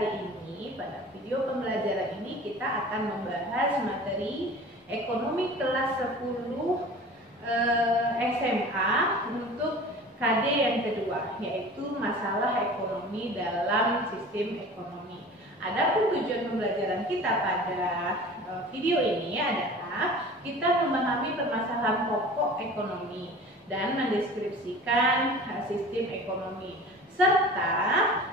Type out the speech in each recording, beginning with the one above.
kali ini, pada video pembelajaran ini kita akan membahas materi ekonomi kelas 10 SMA untuk KD yang kedua, yaitu masalah ekonomi dalam sistem ekonomi. Adapun tujuan pembelajaran kita pada video ini adalah kita memahami permasalahan pokok ekonomi dan mendeskripsikan sistem ekonomi, serta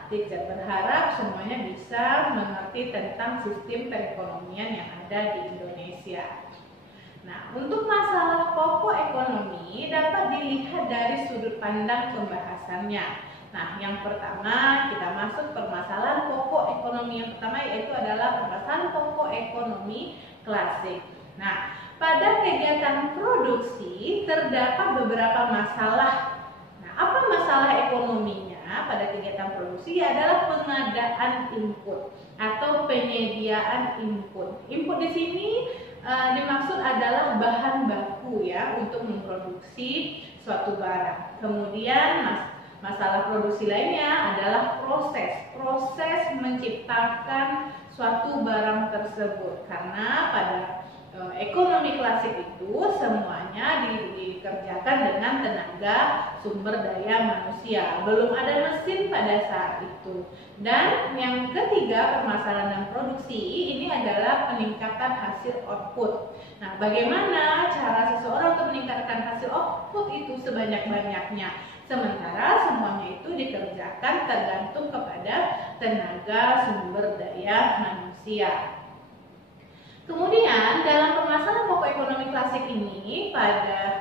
teacher berharap semuanya bisa mengerti tentang sistem perekonomian yang ada di Indonesia. Nah, untuk masalah pokok ekonomi dapat dilihat dari sudut pandang pembahasannya. Nah, yang pertama kita masuk permasalahan pokok ekonomi yang pertama, yaitu adalah permasalahan pokok ekonomi klasik. Nah, pada kegiatan produksi terdapat beberapa masalah. Nah, apa masalah ekonominya pada kegiatan produksi? Adalah pengadaan input atau penyediaan input. Input di sini dimaksud adalah bahan baku ya untuk memproduksi suatu barang. Kemudian masalah produksi lainnya adalah proses menciptakan suatu barang tersebut, karena pada ekonomi klasik itu semuanya dikerjakan dengan tenaga sumber daya manusia. Belum ada mesin pada saat itu. Dan yang ketiga, permasalahan dalam produksi ini adalah peningkatan hasil output. Nah, bagaimana cara seseorang untuk meningkatkan hasil output itu sebanyak-banyaknya, sementara semuanya itu dikerjakan tergantung kepada tenaga sumber daya manusia. Kemudian dalam permasalahan pokok ekonomi klasik ini,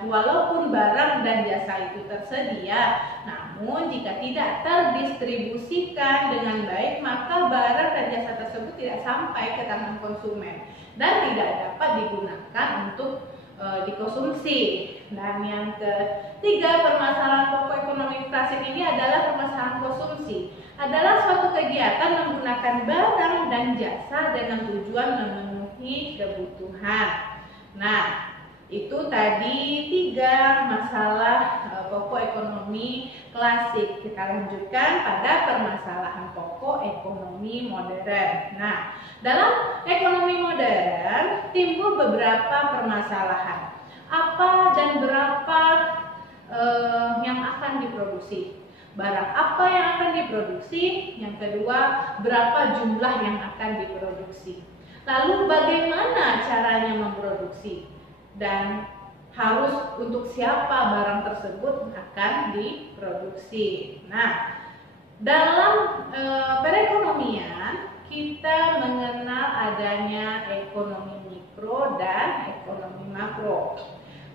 walaupun barang dan jasa itu tersedia, namun jika tidak terdistribusikan dengan baik, maka barang dan jasa tersebut tidak sampai ke tangan konsumen dan tidak dapat digunakan untuk dikonsumsi. Dan yang ketiga, permasalahan pokok ekonomi klasik ini adalah permasalahan konsumsi. Adalah suatu kegiatan menggunakan barang dan jasa dengan tujuan memenuhi kebutuhan. Nah, itu tadi 3 masalah pokok ekonomi klasik. Kita lanjutkan pada permasalahan pokok ekonomi modern. Nah, dalam ekonomi modern timbul beberapa permasalahan. Apa dan berapa yang akan diproduksi? Barang apa yang akan diproduksi? Yang kedua, berapa jumlah yang akan diproduksi? Lalu bagaimana caranya memproduksi? Dan harus untuk siapa barang tersebut akan diproduksi? Nah, dalam perekonomian kita mengenal adanya ekonomi mikro dan ekonomi makro.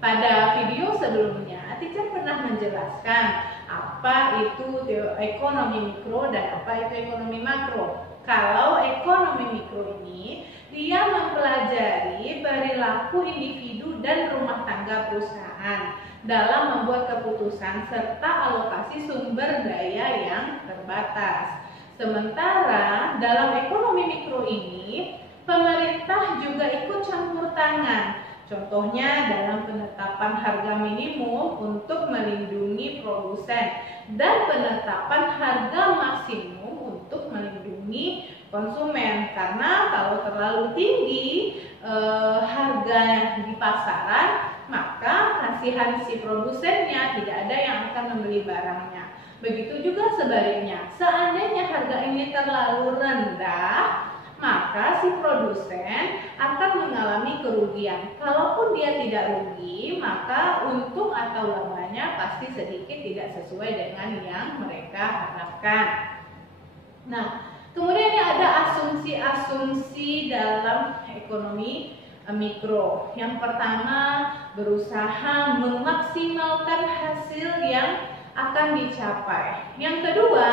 Pada video sebelumnya, teacher pernah menjelaskan apa itu ekonomi mikro dan apa itu ekonomi makro. Kalau ekonomi mikro ini, dia mempelajari perilaku individu dan rumah tangga perusahaan dalam membuat keputusan serta alokasi sumber daya yang terbatas. Sementara dalam ekonomi mikro ini, pemerintah juga ikut campur tangan. Contohnya dalam penetapan harga minimum untuk melindungi produsen dan penetapan harga maksimum untuk melindungi konsumen. Karena kalau terlalu tinggi harga di pasaran, maka kasihan si produsennya, tidak ada yang akan membeli barangnya. Begitu juga sebaliknya, seandainya harga ini terlalu rendah, maka si produsen akan mengalami kerugian. Kalaupun dia tidak rugi, maka untung atau labanya pasti sedikit, tidak sesuai dengan yang mereka harapkan. Nah, kemudian ada asumsi-asumsi dalam ekonomi mikro. Yang pertama, berusaha memaksimalkan hasil yang akan dicapai. Yang kedua,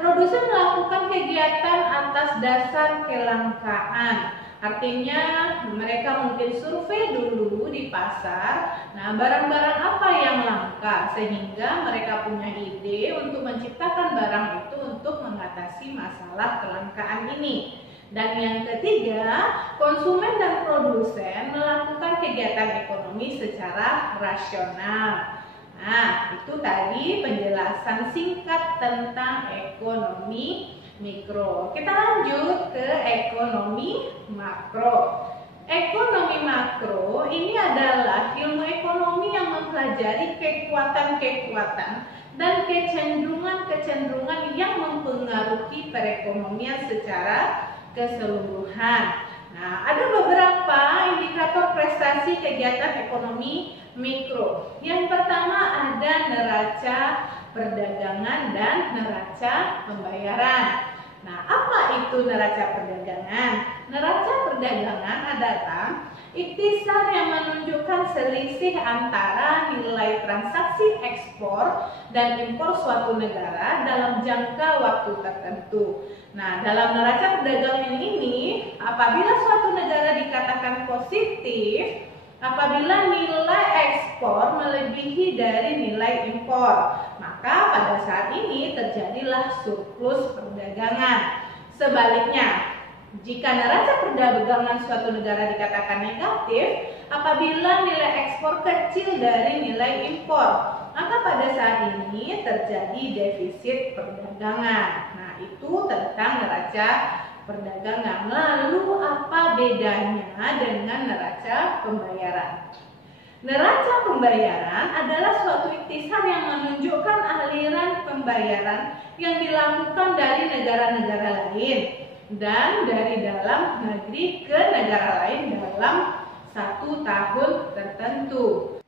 produsen melakukan kegiatan atas dasar kelangkaan. Artinya mereka mungkin survei dulu di pasar, barang-barang apa yang langka, sehingga mereka punya ide untuk menciptakan barang itu untuk mengatasi masalah kelangkaan ini. Dan yang ketiga, konsumen dan produsen melakukan kegiatan ekonomi secara rasional. Nah, itu tadi penjelasan singkat tentang ekonomi mikro. Kita lanjut ke ekonomi makro. Ekonomi makro ini adalah ilmu ekonomi yang mempelajari kekuatan-kekuatan dan kecenderungan-kecenderungan yang mempengaruhi perekonomian secara keseluruhan. Nah, ada beberapa indikator prestasi kegiatan ekonomi mikro. Yang pertama ada neraca perdagangan dan neraca pembayaran. Nah, apa itu neraca perdagangan? Neraca perdagangan adalah ikhtisar yang menunjukkan selisih antara nilai transaksi ekspor dan impor suatu negara dalam jangka waktu tertentu. Nah, dalam neraca perdagangan ini, apabila suatu negara dikatakan positif, apabila nilai ekspor melebihi dari nilai impor, maka pada saat ini terjadilah surplus perdagangan. Sebaliknya, jika neraca perdagangan suatu negara dikatakan negatif, apabila nilai ekspor kecil dari nilai impor, maka pada saat ini terjadi defisit perdagangan. Nah, itu tentang neraca perdagangan. Lalu apa bedanya dengan neraca pembayaran? Neraca pembayaran adalah suatu ikhtisar yang menunjukkan aliran pembayaran yang dilakukan dari negara-negara lain dan dari dalam negeri ke negara lain dalam satu tahun tertentu.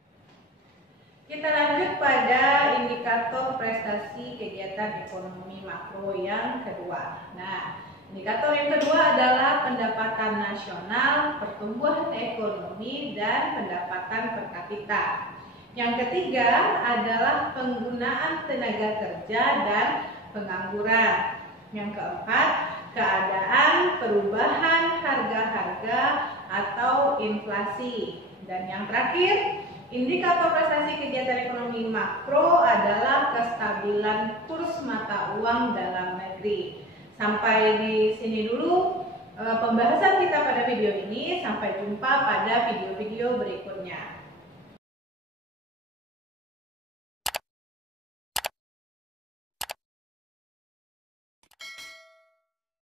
Kita lanjut pada indikator prestasi kegiatan ekonomi makro yang kedua. Nah, indikator yang kedua adalah pendapatan nasional, pertumbuhan ekonomi, dan pendapatan per kapita. Yang ketiga adalah penggunaan tenaga kerja dan pengangguran. Yang keempat, keadaan perubahan harga-harga atau inflasi. Dan yang terakhir, indikator prestasi kegiatan ekonomi makro adalah kestabilan kurs mata uang dalam negeri. Sampai di sini dulu pembahasan kita pada video ini. Sampai jumpa pada video-video berikutnya.